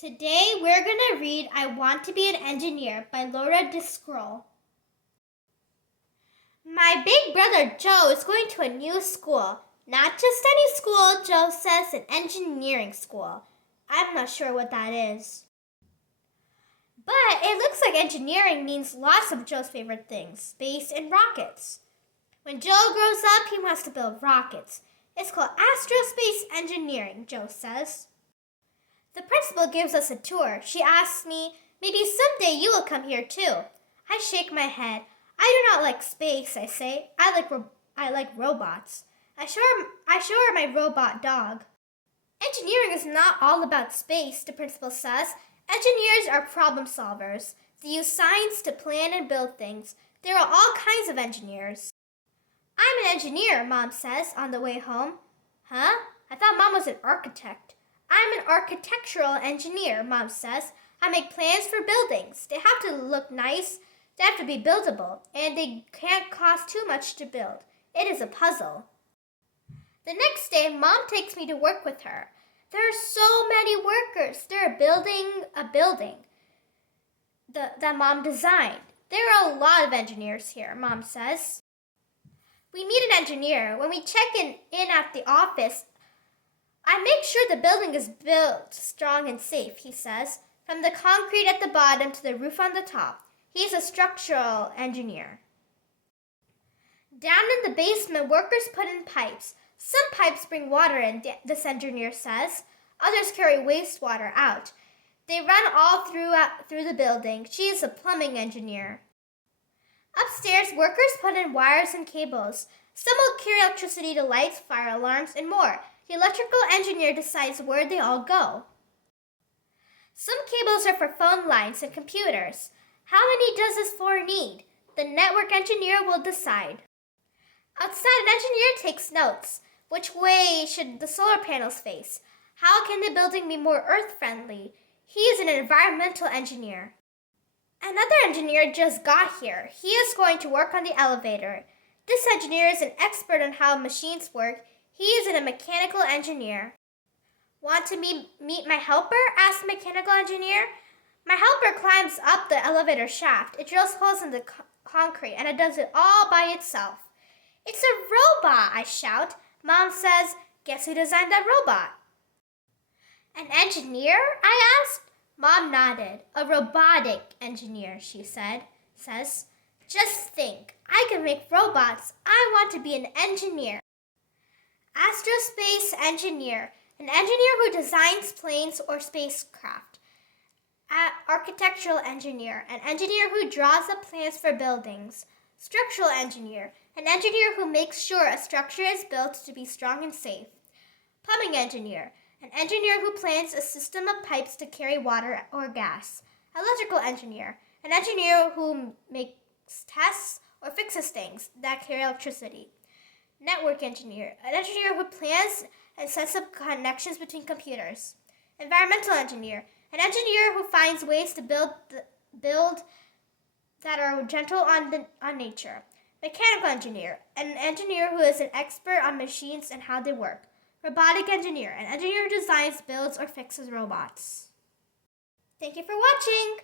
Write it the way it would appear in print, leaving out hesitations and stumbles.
Today we're going to read I Want to Be an Engineer by Laura Discroll. My big brother Joe is going to a new school. Not just any school, Joe says, an engineering school. I'm not sure what that is. But it looks like engineering means lots of Joe's favorite things, space and rockets. When Joe grows up, he wants to build rockets. It's called aerospace engineering, Joe says. The principal gives us a tour. She asks me, maybe someday you will come here too. I shake my head. I do not like space, I say. I like robots. I show her my robot dog. Engineering is not all about space, the principal says. Engineers are problem solvers. They use science to plan and build things. There are all kinds of engineers. I'm an engineer, Mom says on the way home. Huh? I thought Mom was an architect. I'm an architectural engineer, Mom says. I make plans for buildings. They have to look nice, they have to be buildable, and they can't cost too much to build. It is a puzzle. The next day, Mom takes me to work with her. There are so many workers. They're building a building that Mom designed. There are a lot of engineers here, Mom says. We meet an engineer. When we check in at the office, I make sure the building is built strong and safe, he says, from the concrete at the bottom to the roof on the top. He's a structural engineer. Down in the basement, workers put in pipes. Some pipes bring water in, this engineer says. Others carry wastewater out. They run all through the building. She is a plumbing engineer. Upstairs, workers put in wires and cables. Some will carry electricity to lights, fire alarms, and more. The electrical engineer decides where they all go. Some cables are for phone lines and computers. How many does this floor need? The network engineer will decide. Outside, an engineer takes notes. Which way should the solar panels face? How can the building be more earth-friendly? He is an environmental engineer. Another engineer just got here. He is going to work on the elevator. This engineer is an expert on how machines work. He is a mechanical engineer. Want to meet my helper? Asked the mechanical engineer. My helper climbs up the elevator shaft. It drills holes in the concrete, and it does it all by itself. It's a robot, I shout. Mom says, guess who designed that robot? An engineer? I asked. Mom nodded. A robotic engineer, she says. Just think, I can make robots. I want to be an engineer. Aerospace engineer, an engineer who designs planes or spacecraft. Architectural engineer, an engineer who draws up plans for buildings. Structural engineer, an engineer who makes sure a structure is built to be strong and safe. Plumbing engineer, an engineer who plans a system of pipes to carry water or gas. Electrical engineer, an engineer who makes tests or fixes things that carry electricity. Network engineer, an engineer who plans and sets up connections between computers. Environmental engineer, an engineer who finds ways to build that are gentle on nature. Mechanical engineer, an engineer who is an expert on machines and how they work. Robotic engineer, an engineer who designs, builds, or fixes robots. Thank you for watching!